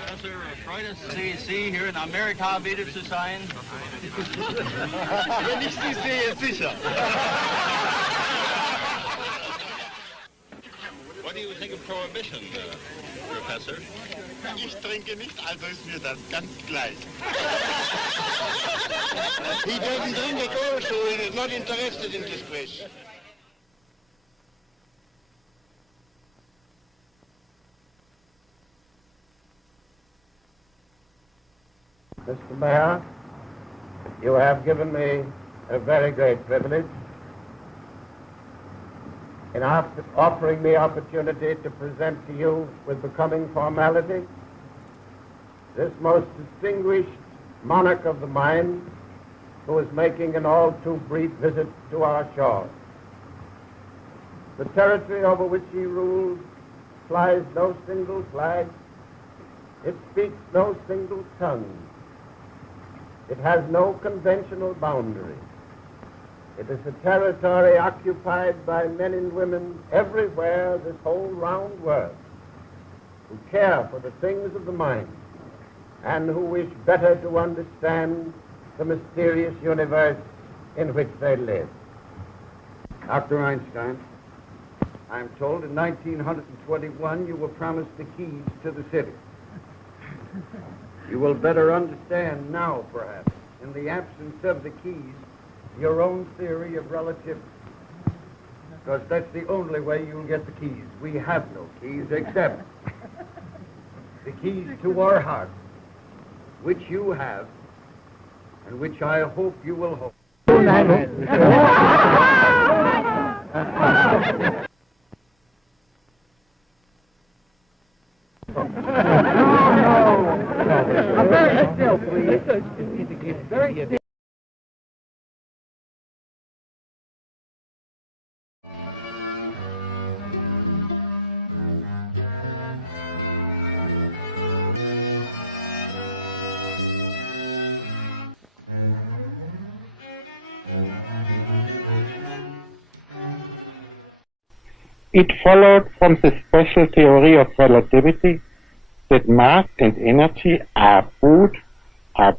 Professor, freut es Sie hier in Amerika wieder zu sein. Wenn ich Sie sehe, sicher. What do you think of prohibition, Professor? Ich trinke nicht, also ist mir das ganz gleich. He doesn't drink at all, so he is not interested in this place. Mr. Mayor, you have given me a very great privilege in offering me opportunity to present to you with becoming formality this most distinguished monarch of the mind who is making an all too brief visit to our shores. The territory over which he rules flies no single flag. It speaks no single tongue. It has no conventional boundary. It is a territory occupied by men and women everywhere, this whole round world, who care for the things of the mind and who wish better to understand the mysterious universe in which they live. Dr. Einstein, I'm told in 1921 you were promised the keys to the city. You will better understand now, perhaps, in the absence of the keys, your own theory of relativity. Because that's the only way you'll get the keys. We have no keys except the keys to our heart, which you have, and which I hope you will hold. Very still, please. Very It followed from the special theory of relativity that mass and energy are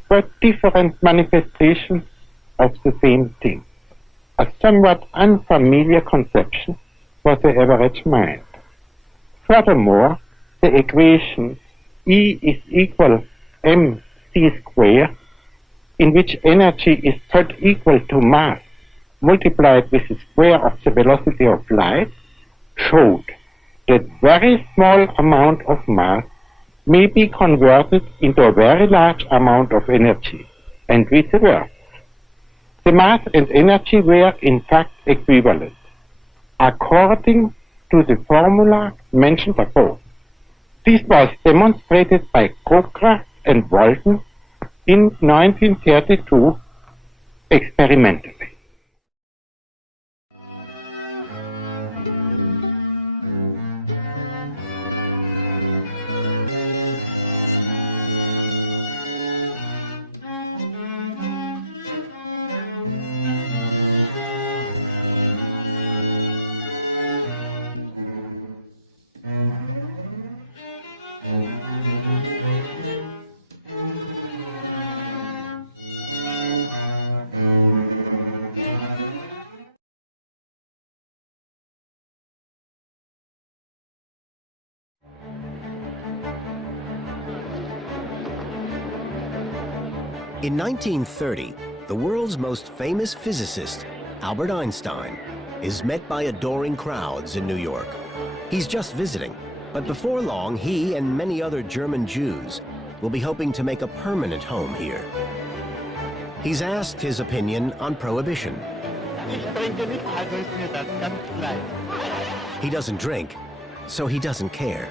but different manifestations of the same thing, a somewhat unfamiliar conception for the average mind. Furthermore, the equation E is equal mc squared, in which energy is thought equal to mass multiplied with the square of the velocity of light, showed that very small amount of mass may be converted into a very large amount of energy, and vice versa. The mass and energy were in fact equivalent, according to the formula mentioned above. This was demonstrated by Cockcroft and Walton in 1932 experimentally. In 1930, the world's most famous physicist, Albert Einstein, is met by adoring crowds in New York. He's just visiting, but before long, he and many other German Jews will be hoping to make a permanent home here. He's asked his opinion on prohibition. He doesn't drink, so he doesn't care.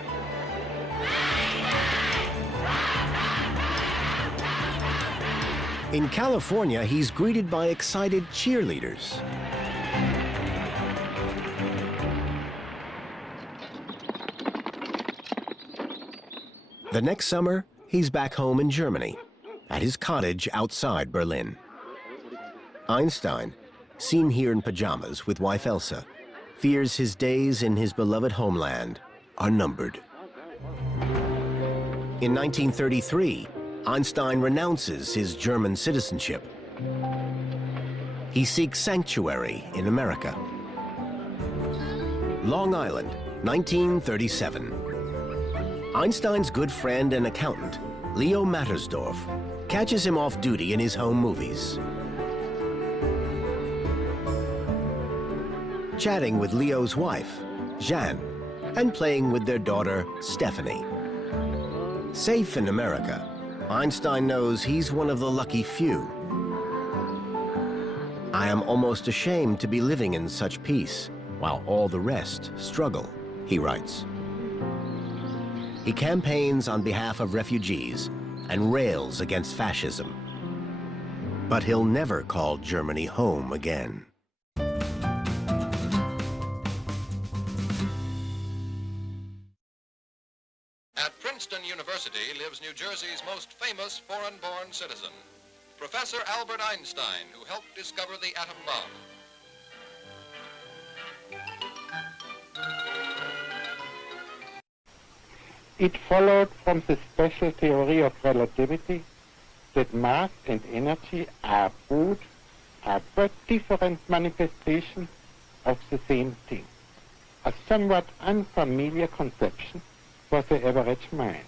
In California, he's greeted by excited cheerleaders. The next summer, he's back home in Germany, at his cottage outside Berlin. Einstein, seen here in pajamas with wife Elsa, fears his days in his beloved homeland are numbered. In 1933, Einstein renounces his German citizenship. He seeks sanctuary in America. Long Island, 1937. Einstein's good friend and accountant, Leo Mattersdorf, catches him off duty in his home movies. Chatting with Leo's wife, Jeanne, and playing with their daughter, Stephanie. Safe in America, Einstein knows he's one of the lucky few. I am almost ashamed to be living in such peace, while all the rest struggle, he writes. He campaigns on behalf of refugees and rails against fascism. But he'll never call Germany home again. At Princeton University lives New Jersey's most famous foreign-born citizen, Professor Albert Einstein, who helped discover the atom bomb. It followed from the special theory of relativity that mass and energy are but different manifestations of the same thing, a somewhat unfamiliar conception for the average mind.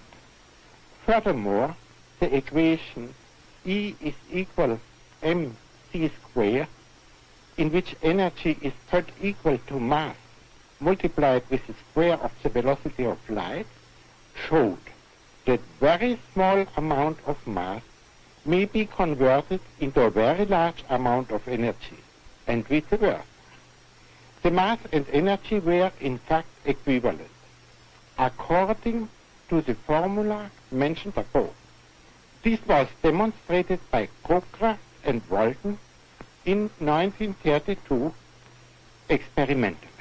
Furthermore, the equation E is equal mc squared, in which energy is put equal to mass multiplied with the square of the velocity of light, showed that very small amount of mass may be converted into a very large amount of energy, and vice versa. The mass and energy were in fact equivalent, according to the formula mentioned above. This was demonstrated by Cockcroft and Walton in 1932 experimentally.